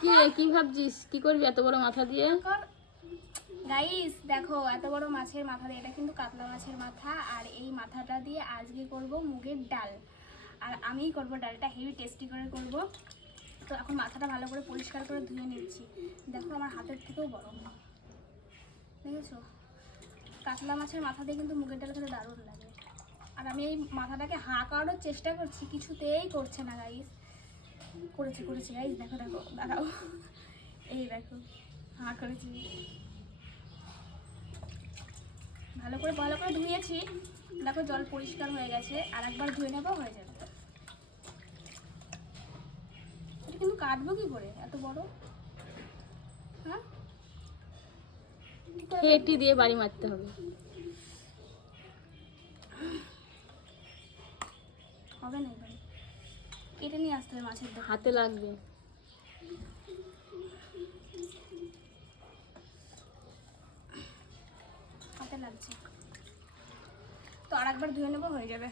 কি রে, কি ভাবছিস? কি করবি এত বড় মাথা দিয়ে? গাইস দেখো, এত বড় মাছের মাথা দিয়ে, এটা কিন্তু কাতলা মাছের মাথা। আর এই মাথাটা দিয়ে আজকে করব মুগের ডাল। আর আমিই করব ডালটা, হেভি টেস্টি করে করব। তো এখন মাথাটা ভালো করে পরিষ্কার করে ধুয়ে নিচ্ছি। দেখো আমার হাতের থেকেও বড়, দেখেছো? কাতলা মাছের মাথা দিয়ে কিন্তু মুগের ডাল খেতে দারুণ লাগে। আর আমি এই মাথাটাকে হাঁ করানোর চেষ্টা করছি, কিছুতেই করছে না গাইস। করেছি গাইস, দেখো দেখো, দাঁড়াও, এই দেখো হাঁ করেছি। ভালো করে ধুয়েছি, দেখো জল পরিষ্কার হয়ে গেছে। আর একবার ধুয়ে নেবো, হয়ে যাবে। এটা কিন্তু কাটবো কি করে এত বড়? হ্যাঁ, হেঁটি দিয়ে বাড়ি মারতে হবে। হবে না, এবার কেটে নিয়ে আসতে হবে মাছের দোকান। হাতে লাগবে। হাতে লাগছে তো, আর একবার ধুয়ে নেবো, হয়ে যাবে।